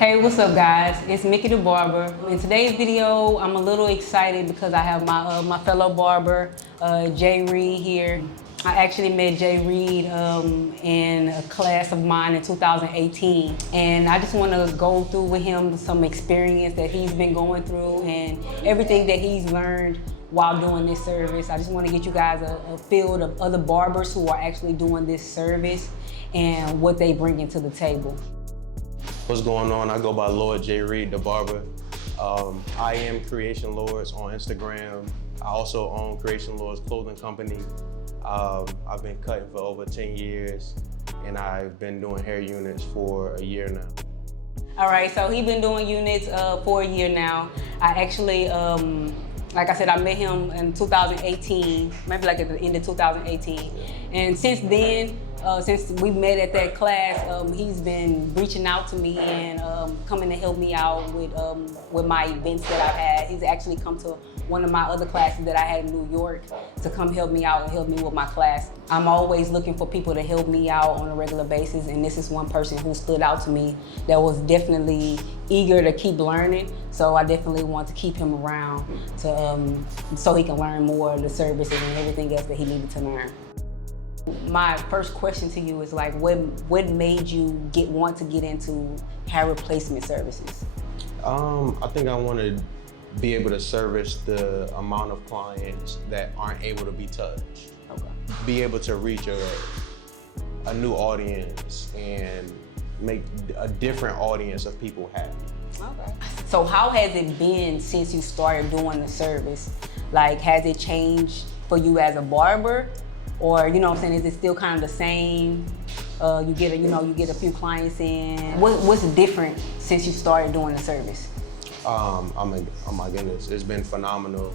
Hey, what's up guys? It's Mickey the Barber. In today's video, I'm a little excited because I have my fellow barber, JReed here. I actually met JReed in a class of mine in 2018. And I just want to go through with him some experience that he's been going through and everything that he's learned while doing this service. I just want to get you guys a feel of other barbers who are actually doing this service and what they bring into the table. What's going on? I go by Lord JReed, the barber. I am Creation Lords on Instagram. I also own Creation Lords Clothing Company. I've been cutting for over 10 years and I've been doing hair units for a year now. All right, so he's been doing units for a year now. I actually, like I said, I met him in 2018, maybe like at the end of 2018. And since then, since we met at that class, he's been reaching out to me and coming to help me out with my events that I've had. He's actually come to one of my other classes that I had in New York to come help me out and help me with my class. I'm always looking for people to help me out on a regular basis, and this is one person who stood out to me that was definitely eager to keep learning. So I definitely want to keep him around to, so he can learn more of the services and everything else that he needed to learn. My first question to you is like, what made you want to get into hair replacement services? I think I want to be able to service the amount of clients that aren't able to be touched. Okay. Be able to reach a new audience and make a different audience of people happy. Okay. So how has it been since you started doing the service? Like, has it changed for you as a barber? Or, you know what I'm saying, is it still kind of the same? You get a few clients in. What's different since you started doing the service? Oh my goodness, it's been phenomenal.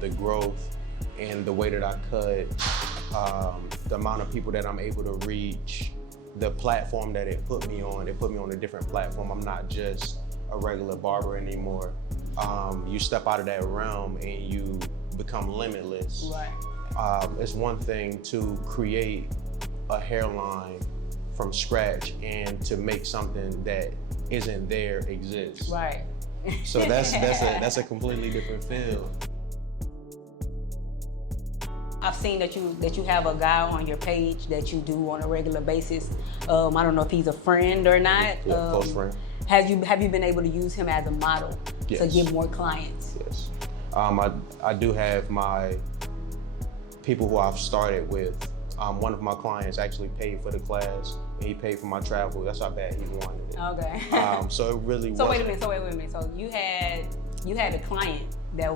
The growth and the way that I cut, the amount of people that I'm able to reach, the platform that it put me on a different platform. I'm not just a regular barber anymore. You step out of that realm and you become limitless. Right. It's one thing to create a hairline from scratch and to make something that isn't there exist. Right. So that's a completely different field. I've seen that you have a guy on your page that you do on a regular basis. I don't know if he's a friend or not. Yeah, close friend. Have you been able to use him as a model Yes. to get more clients? Yes. I do have my people who I've started with. One of my clients actually paid for the class and he paid for my travel. That's how bad he wanted it. Okay. So it really So wait a minute, So you had a client that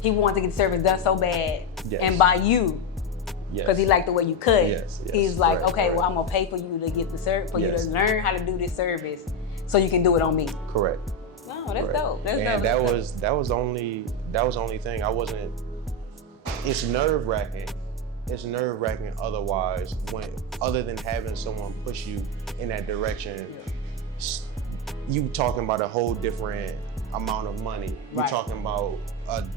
he wanted to get the service done so bad, Yes. and by you, because he liked the way you cut. Yes, yes, He's like, correct, okay, correct. well, I'm gonna pay for you to get the service, for you Yes. to learn how to do this service, so you can do it on me. Correct. Oh, that's Correct. dope. That's And dope. that was the only thing. I wasn't. It's nerve-wracking. It's nerve-wracking otherwise, other than having someone push you in that direction. You talking about a whole different amount of money. You're Right. talking about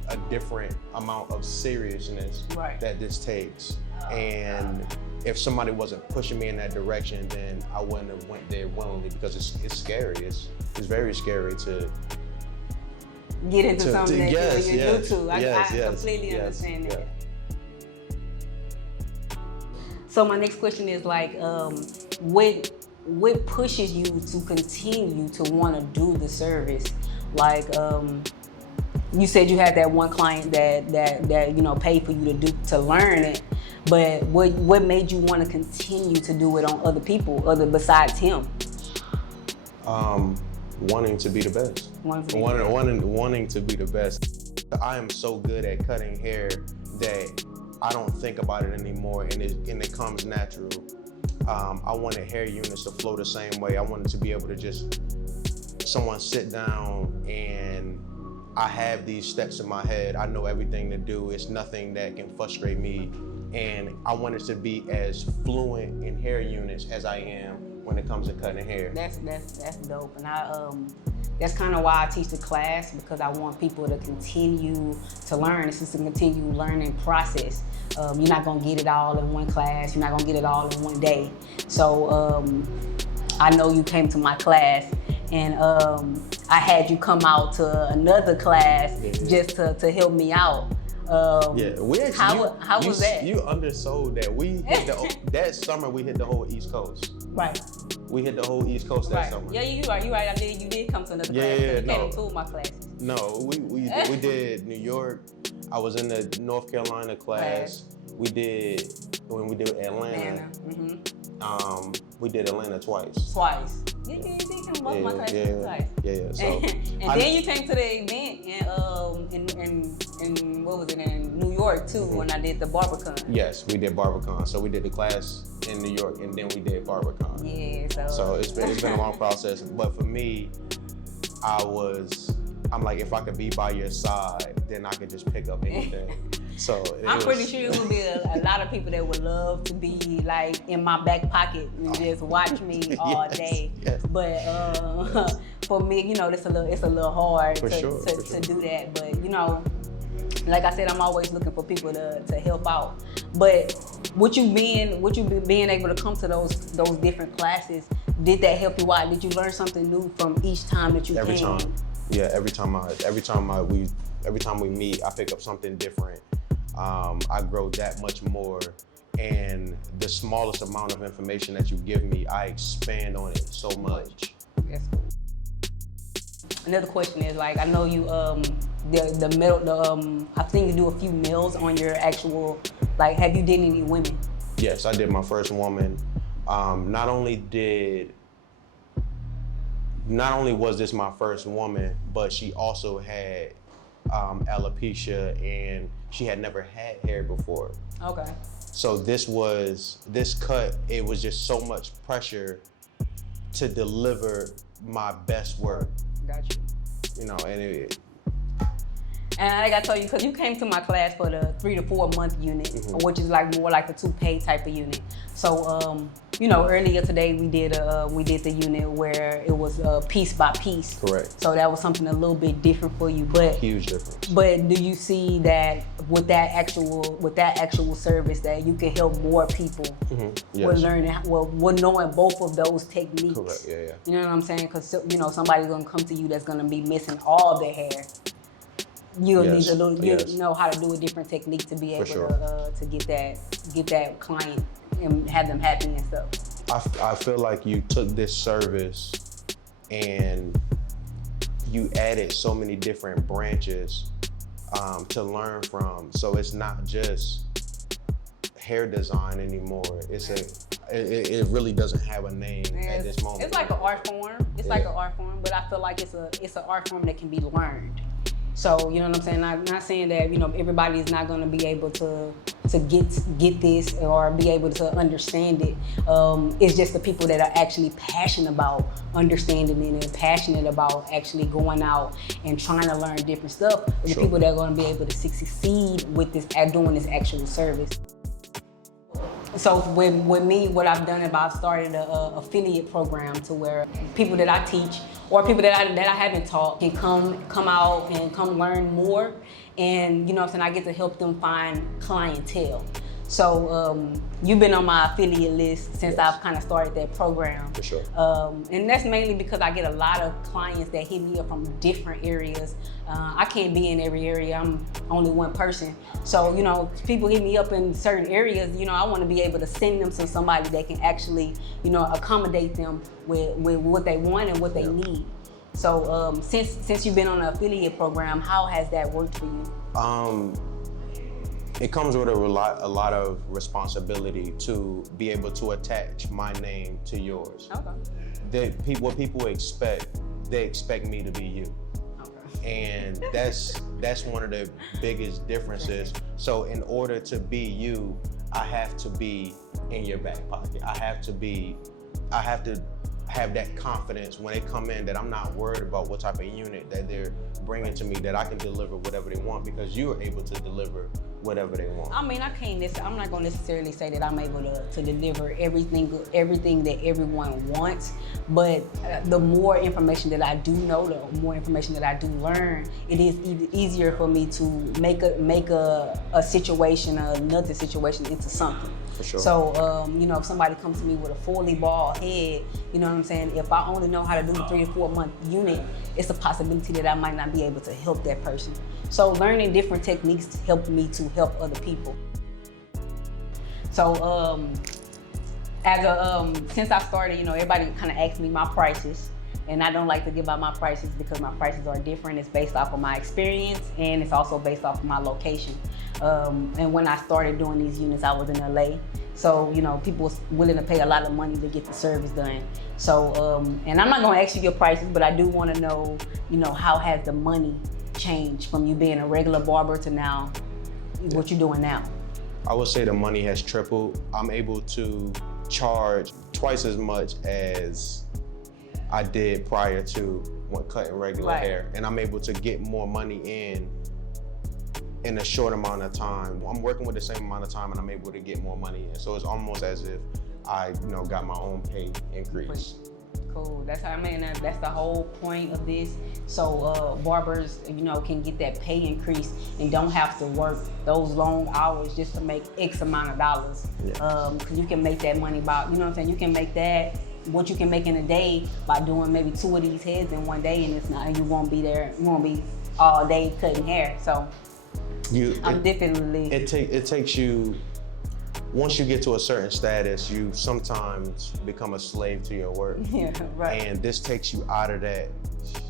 a different amount of seriousness Right. that this takes. And if somebody wasn't pushing me in that direction, then I wouldn't have went there willingly, because it's scary. It's very scary to Get into something that yes, you're yes, new to. I yes, completely yes, understand that. yeah. So my next question is like, what pushes you to continue to want to do the service? Like, you said you had that one client that paid for you to learn it, but what made you want to continue to do it on other people, besides him? Wanting to be the best. Wanting to be the best. I am so good at cutting hair that I don't think about it anymore, and it comes natural. I wanted hair units to flow the same way. I wanted to be able to just, someone sit down and I have these steps in my head. I know everything to do. It's nothing that can frustrate me. And I wanted to be as fluent in hair units as I am when it comes to cutting hair. That's dope, and that's kind of why I teach the class, because I want people to continue to learn. This is a continued learning process. You're not gonna get it all in one class. You're not gonna get it all in one day. So I know you came to my class and I had you come out to another class just to help me out. We actually, how was that? You undersold that. We hit that summer. We hit the whole East Coast. Right. We hit the whole East Coast that summer. Yeah, you right. You did come to another class. You came to two of my classes. No, we did New York. I was in the North Carolina class. We did Atlanta. We did Atlanta twice. You did come to both my classes twice. Yeah. So, and then you came to the event in what was it, in New York too, when I did the BarberCon. Yes, we did BarberCon. So we did the class in New York, and then we did BarberCon. Yeah. So it's been a long process, but for me, I'm like, if I could be by your side, then I could just pick up anything. So I'm pretty sure there will be a lot of people that would love to be like in my back pocket and just watch me all day. Yes. But for me, it's a little hard to do that. But like I said, I'm always looking for people to help out. But what you being able to come to those different classes, did that help you out? Did you learn something new from each time that you came? Every time. Yeah, every time we meet, I pick up something different. I grow that much more, and the smallest amount of information that you give me, I expand on it so much. That's cool. Another question is, like, I know you I think you do a few nails on your actual, like, have you did any women? Yes, I did my first woman. Not only was this my first woman, but she also had alopecia, and she had never had hair before. Okay. So this cut, it was just so much pressure to deliver my best work. Got you. And I gotta tell you, because you came to my class for the 3 to 4 month unit, which is like more like a toupee type of unit. So, earlier today we did the unit where it was piece by piece. Correct. So that was something a little bit different for you, but huge difference. But do you see that with that actual service that you can help more people with learning, with knowing both of those techniques? Correct. Yeah. You know what I'm saying? Because somebody's gonna come to you that's gonna be missing all their hair. You'll need a little, you know how to do a different technique to be able to get that client and have them happy and stuff. I feel like you took this service and you added so many different branches to learn from. So it's not just hair design anymore. It really doesn't have a name at this moment. It's like an art form. Like an art form, but I feel like it's an art form that can be learned. So, you know what I'm saying? I'm not saying that, everybody is not gonna be able to get this or be able to understand it. It's just the people that are actually passionate about understanding it and passionate about actually going out and trying to learn different stuff. The people that are gonna be able to succeed with this, at doing this actual service. So with me, what I've done is I've started an affiliate program to where people that I teach or people that I haven't taught can come out and come learn more. And I get to help them find clientele. So you've been on my affiliate list since I've kind of started that program. For sure. And that's mainly because I get a lot of clients that hit me up from different areas. I can't be in every area. I'm only one person. So, people hit me up in certain areas, I want to be able to send them to somebody that can actually, accommodate them with what they want and what they need. So since you've been on the affiliate program, how has that worked for you? It comes with a lot of responsibility to be able to attach my name to yours. Okay. What people expect, they expect me to be you. Okay. And that's one of the biggest differences. So in order to be you, I have to be in your back pocket. I have to have that confidence when they come in that I'm not worried about what type of unit that they're bringing to me, that I can deliver whatever they want because you are able to deliver whatever they want. I'm not going to necessarily say that I'm able to deliver everything that everyone wants, but the more information that I do know, the more information that I do learn, it is easier for me to make a situation, another situation into something. For sure. So, you know, if somebody comes to me with a fully bald head, you know what I'm saying? If I only know how to do the 3 to 4 month unit, it's a possibility that I might not be able to help that person. So learning different techniques helped me to help other people. So, since I started, you know, everybody kind of asks me my prices. And I don't like to give out my prices because my prices are different. It's based off of my experience and it's also based off of my location. And when I started doing these units, I was in LA. So, you know, people was willing to pay a lot of money to get the service done. So, and I'm not gonna ask you your prices, but I do wanna know, you know, how has the money changed from you being a regular barber to now, what you're doing now? I would say the money has tripled. I'm able to charge twice as much as I did prior to when cutting regular hair. And I'm able to get more money in a short amount of time. I'm working with the same amount of time and I'm able to get more money in. So it's almost as if I, you know, got my own pay increase. Cool, that's how I mean, that's the whole point of this. So barbers, you know, can get that pay increase and don't have to work those long hours just to make X amount of dollars. Yes. Cause you can make that money by, you know what I'm saying? You can make that what you can make in a day by doing maybe 2 of these heads in one day, and it's not, you won't be there, you won't be all day cutting hair. So it takes you, once you get to a certain status, you sometimes become a slave to your work. Yeah, right. And this takes you out of that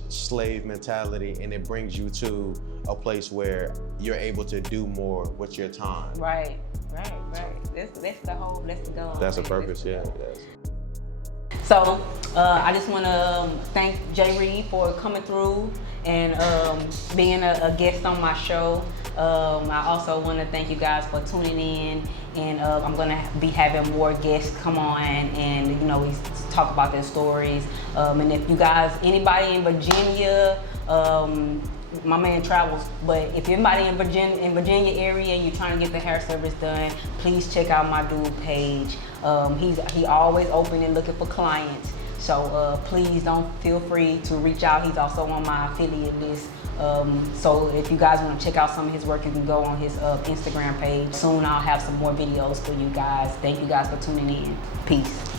slave mentality and it brings you to a place where you're able to do more with your time. Right. That's the goal. That's the purpose, yeah. So I just want to thank JReed for coming through and being a guest on my show. I also want to thank you guys for tuning in, and I'm going to be having more guests come on and, you know, we talk about their stories. And if you guys, anybody in Virginia, my man travels, but if anybody in Virginia area and you're trying to get the hair service done, please check out my dude page. He always open and looking for clients. So please don't feel free to reach out. He's also on my affiliate list. So if you guys want to check out some of his work, you can go on his Instagram page. Soon I'll have some more videos for you guys. Thank you guys for tuning in. Peace.